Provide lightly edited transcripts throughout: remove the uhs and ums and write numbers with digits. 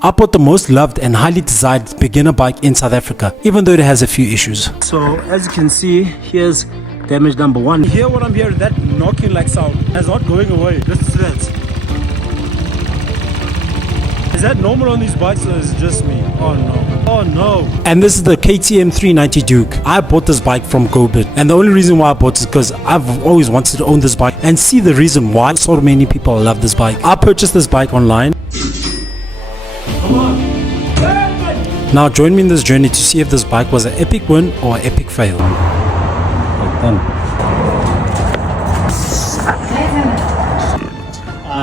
I bought the most loved and highly desired beginner bike in South Africa, even though it has a few issues. So as you can see, here's damage number 1. You hear what I'm hearing? That knocking like sound is not going away. Listen to that. Is that normal on these bikes or is it just me? Oh no. Oh no. And this is the KTM 390 Duke. I bought this bike from GoBit, and the only reason why I bought it is because I've always wanted to own this bike and see the reason why so many people love this bike. I purchased this bike online. Come on. Now join me in this journey to see if this bike was an epic win or an epic fail. Well done.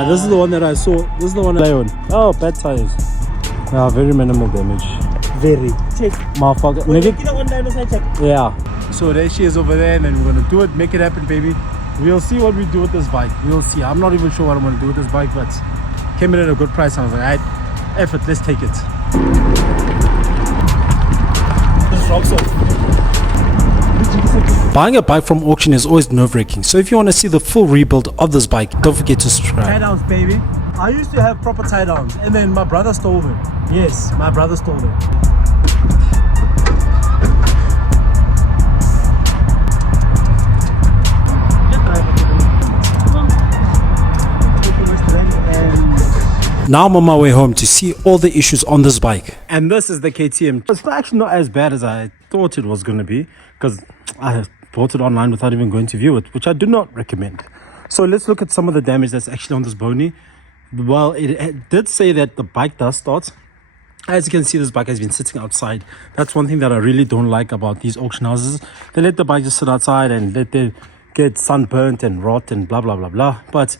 This is the one that I saw. This is the one I own. Oh, bad tires. Yeah, very minimal damage. Very. Check. Motherfucker. Yeah. So there she is over there, and then we're gonna do it, make it happen, baby. We'll see what we do with this bike. We'll see. I'm not even sure what I'm gonna do with this bike, but came in at a good price. And I was like, alright, F it, let's take it. This rocks off. Buying a bike from auction is always nerve-wracking, so if you want to see the full rebuild of this bike, don't forget to subscribe. Tie downs, baby. I used to have proper tie downs, and then my brother stole them. Yes, my brother stole them. Now I'm on my way home to see all the issues on this bike. And this is the KTM. It's actually not as bad as I thought it was going to be, because I bought it online without even going to view it, which I do not recommend. So let's look at some of the damage that's actually on this bony. Well, it did say that the bike does start. As you can see, this bike has been sitting outside. That's one thing that I really don't like about these auction houses. They let the bike just sit outside and let it get sunburnt and rot and blah blah blah blah. But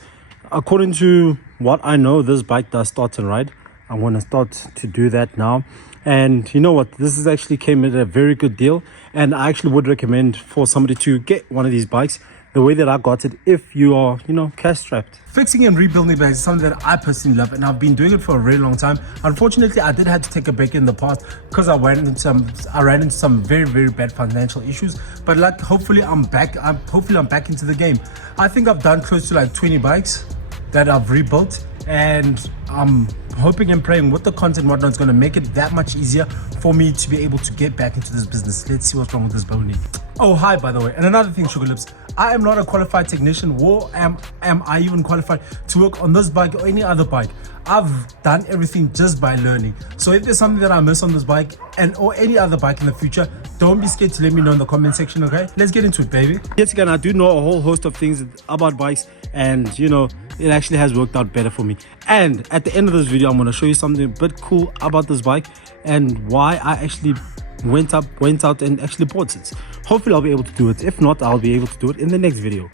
according to what I know, this bike does start and ride. I'm going to start to do that now. And you know what, this is actually came at a very good deal, and I actually would recommend for somebody to get one of these bikes the way that I got it if you are, you know, cash strapped. Fixing and rebuilding bikes is something that I personally love, and I've been doing it for a really long time. Unfortunately, I did have to take a break in the past because I ran into some very bad financial issues, but like hopefully I'm back into the game. I think I've done close to like 20 bikes that I've rebuilt, and I'm hoping and praying with the content whatnot is going to make it that much easier for me to be able to get back into this business. Let's see what's wrong with this bony. Oh, hi, by the way. And another thing, Sugar Lips, I am not a qualified technician, or am I even qualified to work on this bike or any other bike. I've done everything just by learning. So if there's something that I miss on this bike or any other bike in the future, don't be scared to let me know in the comment section, okay? Let's get into it, baby. Yes, again, I do know a whole host of things about bikes, and you know, it actually has worked out better for me. And at the end of this video, I'm going to show you something a bit cool about this bike and why I actually went out and actually bought it. Hopefully I'll be able to do it. If not, I'll be able to do it in the next video.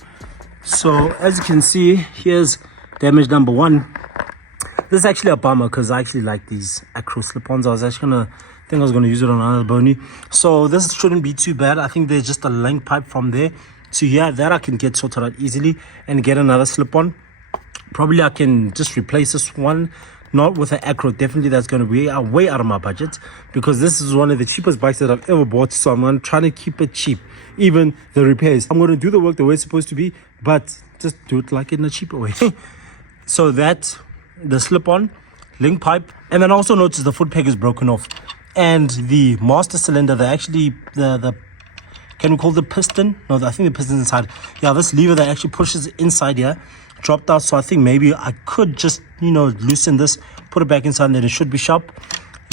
So as you can see, here's damage number 1. This is actually a bummer because I actually like these acro slip-ons. I was gonna use it on another bony. So this shouldn't be too bad. I think there's just a link pipe from there to here that I can get sorted out easily and get another slip-on. Probably I can just replace this one, not with an acro. Definitely that's going to be way out of my budget, because this is one of the cheapest bikes that I've ever bought. So I'm going to try to keep it cheap, even the repairs. I'm going to do the work the way it's supposed to be, but just do it like in a cheaper way. So that the slip-on, link pipe, and then also notice the foot peg is broken off, and the master cylinder, the can we call the piston? No, I think the piston's inside. Yeah, this lever that actually pushes inside here dropped out, so I think maybe I could just, you know, loosen this, put it back inside, and then it should be sharp.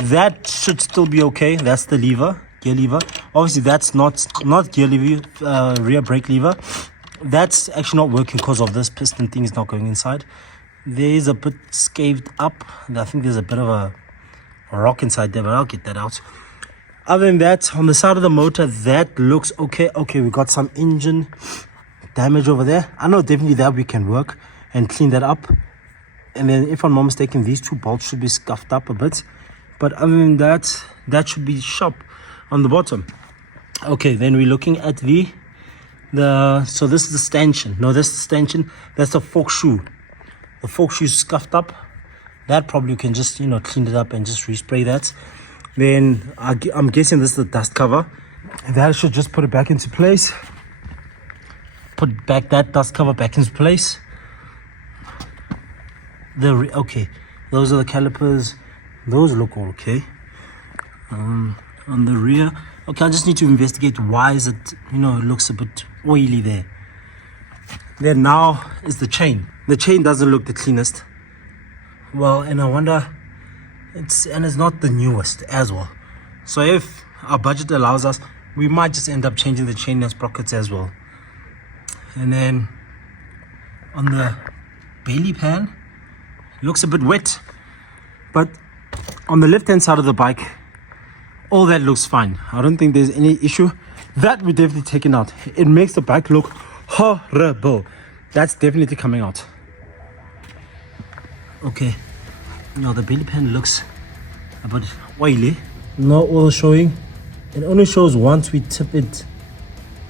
That should still be okay. That's the lever, gear lever. Obviously that's not gear lever, rear brake lever. That's actually not working because of this piston thing is not going inside. There is a bit scaved up. I think there's a bit of a rock inside there, but I'll get that out. Other than that, on the side of the motor, that looks okay. Okay, we got some engine damage over there. I know definitely that we can work and clean that up. And then if I'm not mistaken, these 2 bolts should be scuffed up a bit. But other than that, that should be sharp on the bottom. Okay, then we're looking at so this is the stanchion. No, that's the stanchion. That's the fork shoe. The fork shoe is scuffed up. That probably you can just, you know, clean it up and just respray that. Then I'm guessing this is the dust cover, and that should just put it back into place. Put back that dust cover back into place. Okay, those are the calipers. those look okay. On the rear, okay, I just need to investigate why is it, you know, it looks a bit oily there. Then now is the chain. The chain doesn't look the cleanest. Well, and I wonder, it's not the newest as well. So if our budget allows us, we might just end up changing the chain and sprockets as well. And then on the belly pan, it looks a bit wet, but on the left hand side of the bike, all that looks fine. I don't think there's any issue. That we're definitely taking out. It makes the bike look horrible. That's definitely coming out. Okay, now the belly pan looks a bit oily. No oil showing. It only shows once we tip it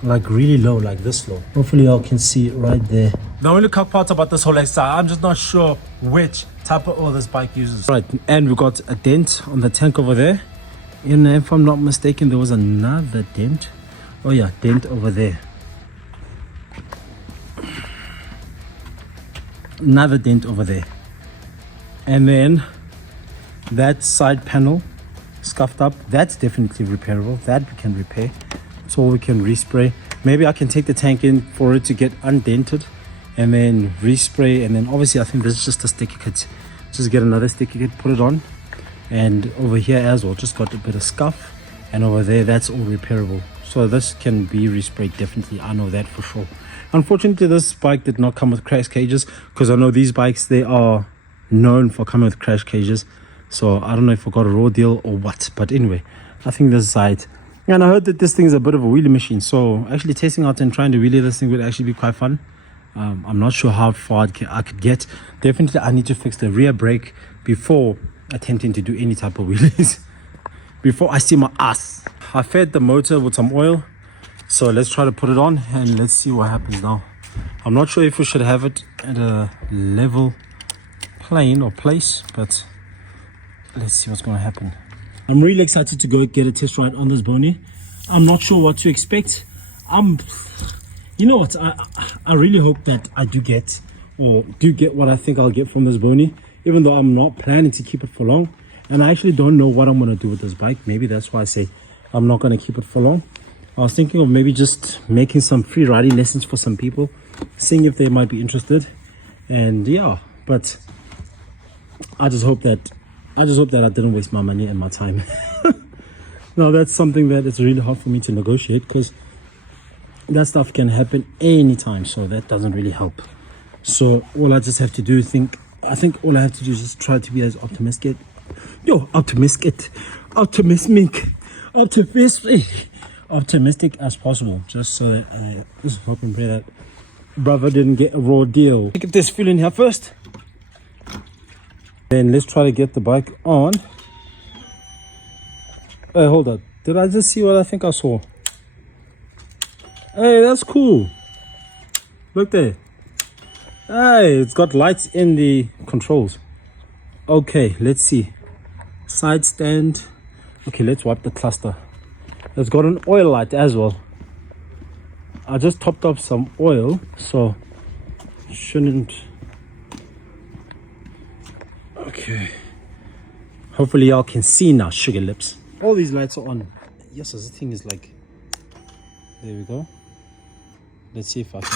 like really low, like this low. Hopefully y'all can see it right there. The only cut part about this whole exercise, I'm just not sure which type of oil this bike uses. Right, and we got a dent on the tank over there. And if I'm not mistaken, there was another dent. Oh yeah, dent over there. Another dent over there. And then that side panel scuffed up. That's definitely repairable. That we can repair. So we can respray. Maybe I can take the tank in for it to get undented and then respray. And then obviously I think this is just a sticky kit. Just get another sticky kit, put it on. And over here as well, just got a bit of scuff. And over there, that's all repairable. So this can be resprayed definitely. I know that for sure. Unfortunately, this bike did not come with crash cages, because I know these bikes, they are known for coming with crash cages. So I don't know if I got a raw deal or what. But anyway, I think this side. And I heard that this thing is a bit of a wheelie machine. So actually testing out and trying to wheelie this thing would actually be quite fun. I'm not sure how far I could get. Definitely, I need to fix the rear brake before attempting to do any type of wheelies. Before I see my ass. I fed the motor with some oil. So let's try to put it on and let's see what happens now. I'm not sure if we should have it at a level plane or place, but let's see what's going to happen. I'm really excited to go get a test ride on this Boney. I'm not sure what to expect. You know what, I really hope that I do get what I think I'll get from this Boney, even though I'm not planning to keep it for long. And I actually don't know what I'm going to do with this bike. Maybe that's why I say I'm not going to keep it for long. I was thinking of maybe just making some free riding lessons for some people, seeing if they might be interested. And yeah, but I just hope that I didn't waste my money and my time. Now that's something that is really hard for me to negotiate, because that stuff can happen anytime, so that doesn't really help. So all I just have to do, I think all I have to do is just try to be as optimistic as possible, just so that I just hope and pray that brother didn't get a raw deal. Get this fuel in here first, then let's try to get the bike on. Hey, hold up, did I just see what I think I saw? Hey, that's cool. Look there. Hey, it's got lights in the controls. Okay, let's see. Side stand. Okay, let's wipe the cluster. It's got an oil light as well. I just topped up some oil, so shouldn't. Okay. Hopefully y'all can see now, sugar lips. All these lights are on. Yes, this thing is like. There we go. Let's see if I can.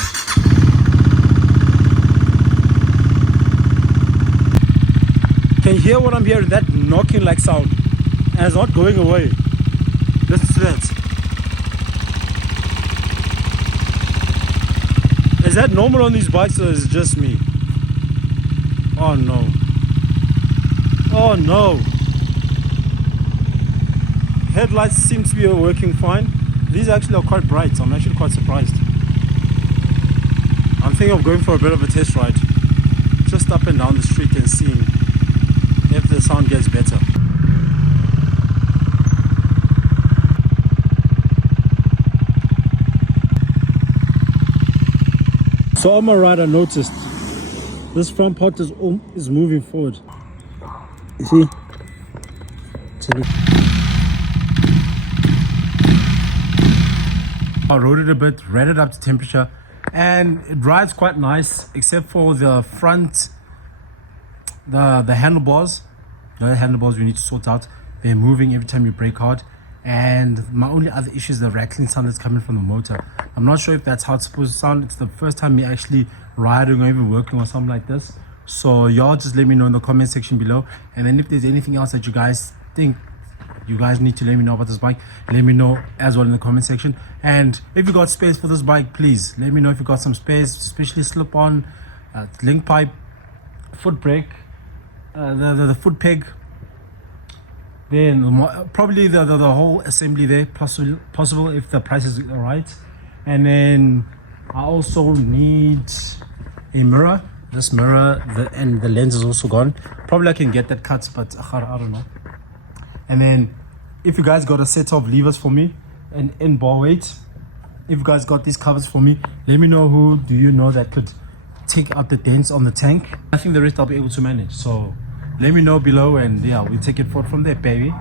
Can you hear what I'm hearing? That knocking like sound. And it's not going away. Listen to that. Is that normal on these bikes, or is it just me? Oh no. Oh no. Headlights seem to be working fine. These actually are quite bright. I'm actually quite surprised. I'm thinking of going for a bit of a test ride, just up and down the street and seeing if the sound gets better. So on my ride, I noticed this front part is moving forward. You see? I rode it a bit, read it up to temperature, and it rides quite nice, except for the front, the handlebars. The handlebars we need to sort out. They're moving every time you brake hard. And my only other issue is the rattling sound that's coming from the motor. I'm not sure if that's how it's supposed to sound. It's the first time me actually riding or even working on something like this. So y'all just let me know in the comment section below. And then if there's anything else that you guys think you guys need to let me know about this bike, let me know as well in the comment section. And if you got space for this bike, please let me know if you got some space, especially slip on, link pipe, foot brake, the foot peg, then probably the whole assembly there, possible if the price is right. And then I also need a mirror. This mirror, and the lens is also gone. Probably I can get that cut, but I don't know. And then if you guys got a set of levers for me and in bar weight, if you guys got these covers for me, let me know who do you know that could take out the dents on the tank. I think the rest I'll be able to manage. So let me know below, and yeah, we'll take it forward from there, baby.